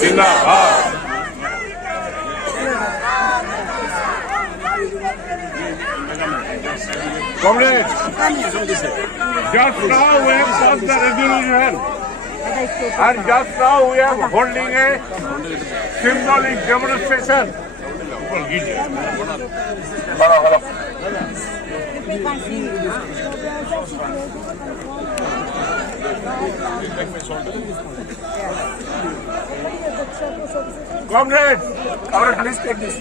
Zindabad. Comrades, just now we have passed the resolution, and just now we are holding a symbolic demonstration. Comrades, please take this.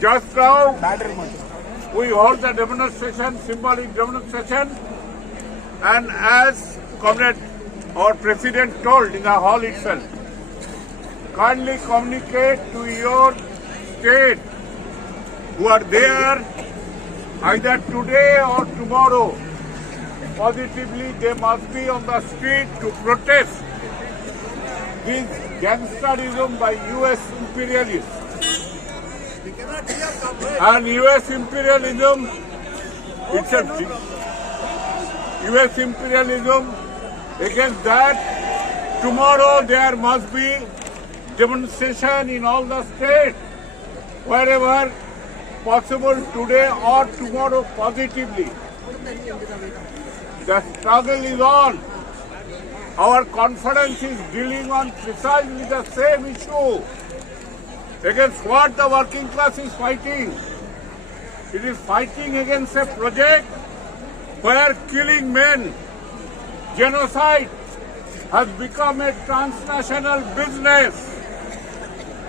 Just now, we hold the demonstration, symbolic demonstration, and as Comrade or President told in the hall itself, kindly communicate to your state who are there either today or tomorrow. Positively, they must be on the street to protest this gangsterism by US imperialists. And US imperialism, it's a US imperialism. Against that, tomorrow there must be demonstration in all the states, wherever possible, today or tomorrow positively. The struggle is on. Our conference is dealing on precisely the same issue. Against what the working class is fighting. It is fighting against a project where killing men, genocide, has become a transnational business.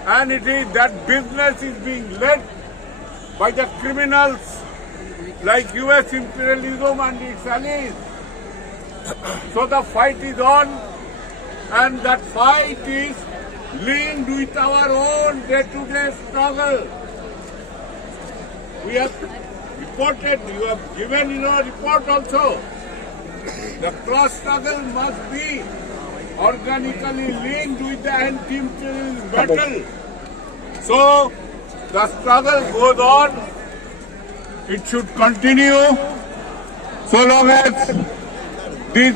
And it is that business is being led by the criminals like US imperialism and its allies. So the fight is on, and that fight is linked with our own day-to-day struggle. We have reported, you have given in our report also, the class struggle must be organically linked with the anti-imperialist battle. So the struggle goes on. It should continue so long as these,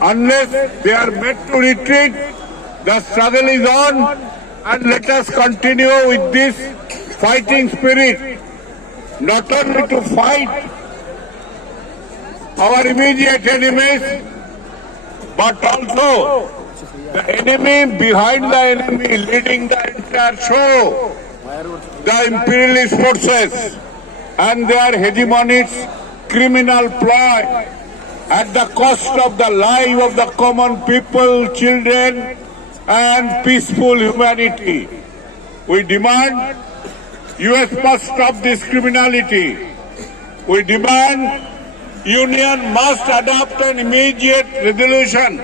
unless they are made to retreat, the struggle is on, and let us continue with this fighting spirit, not only to fight our immediate enemies, but also the enemy behind the enemy, leading the entire show, the imperialist forces and their hegemony's criminal ploy at the cost of the life of the common people, children, and peaceful humanity. We demand US must stop this criminality. We demand Union must adopt an immediate resolution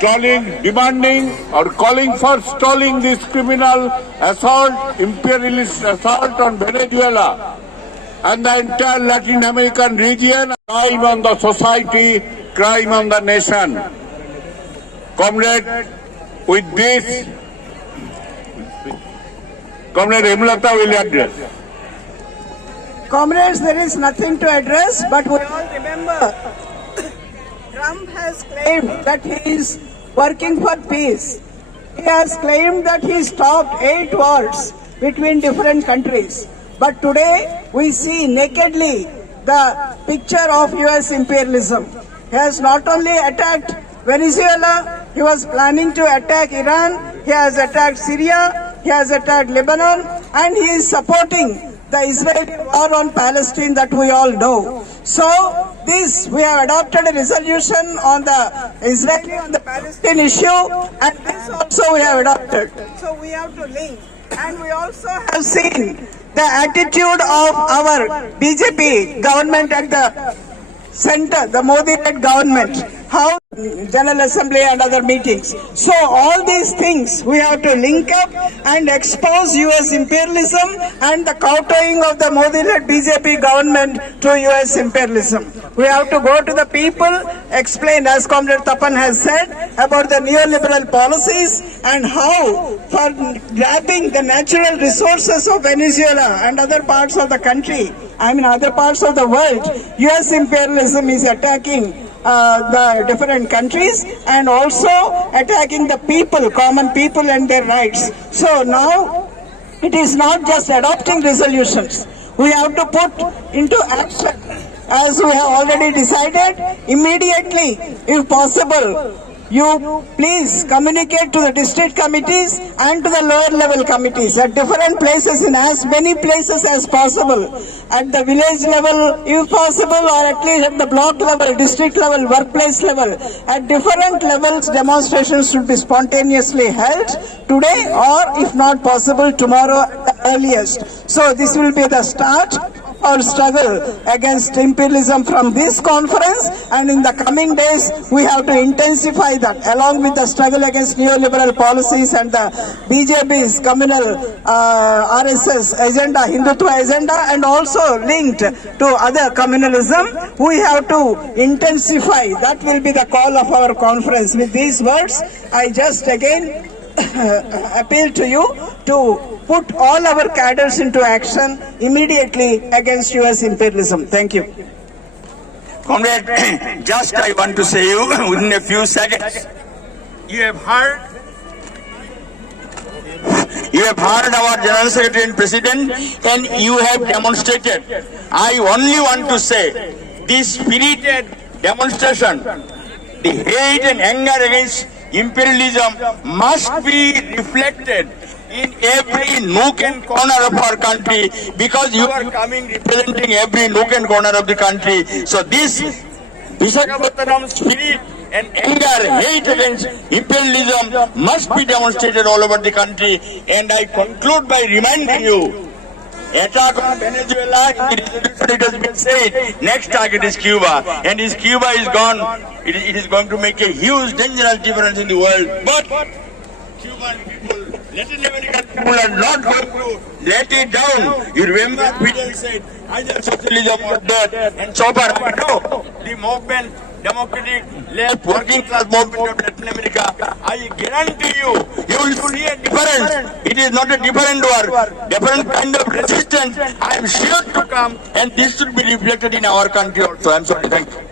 demanding or calling for stalling this criminal assault, imperialist assault on Venezuela and the entire Latin American region, crime on the society, crime on the nation. Comrade, with this, Comrade Hemlata will address. Comrades, there is nothing to address, but we all remember Trump has claimed that he is working for peace. He has claimed that he stopped 8 wars between different countries. But today we see nakedly the picture of US imperialism. He has not only attacked Venezuela, he was planning to attack Iran, he has attacked Syria, he has attacked Lebanon, and he is supporting the Israeli war on Palestine that we all know. So this, we have adopted a resolution on the Israeli, on the Palestine issue, and this also we have adopted. So we have to link. And we also have seen the attitude of our BJP government at the center, the Modi-led government, how General Assembly and other meetings. So all these things we have to link up and expose US imperialism and the kowtowing of the Modi-led BJP government to US imperialism. We have to go to the people, explain, as Comrade Tapan has said, about the neoliberal policies and how, for grabbing the natural resources of Venezuela and other parts of the country, other parts of the world, US imperialism is attacking the different countries and also attacking the people, common people and their rights. So now it is not just adopting resolutions. We have to put into action, as we have already decided, immediately, if possible. You please communicate to the district committees and to the lower level committees at different places, in as many places as possible, at the village level if possible, or at least at the block level, district level, workplace level. At different levels, demonstrations should be spontaneously held today, or if not possible, tomorrow at the earliest. So this will be the start our struggle against imperialism from this conference, and in the coming days we have to intensify that along with the struggle against neoliberal policies and the BJP's communal RSS agenda, Hindutva agenda, and also linked to other communalism. We have to intensify. That will be the call of our conference. With these words, I just again appeal to you to put all our cadres into action immediately against US imperialism. Thank you. Comrade, just I want to say you within a few seconds. You have heard our General Secretary and President, and you have demonstrated. I only want to say this spirited demonstration, the hate and anger against imperialism must be reflected in every nook and corner of our country, because you are coming representing every nook and corner of the country. So this Visakhapatnam spirit and anger, hate against imperialism must be demonstrated all over the country. And I conclude by reminding you, attack on Venezuela, in the resolution it has been said, next target is Cuba. And if Cuba is gone, it is going to make a huge, dangerous difference in the world. But Cuban people, Latin American people are not going to let it down. You remember Fidel said, either socialism or death. And so far, I know the movement, democratic left working class movement of Latin America, I guarantee you, you will see a difference. It is not a different war, different kind of resistance. I am sure to come, and this should be reflected in our country also. I am sorry, thank you.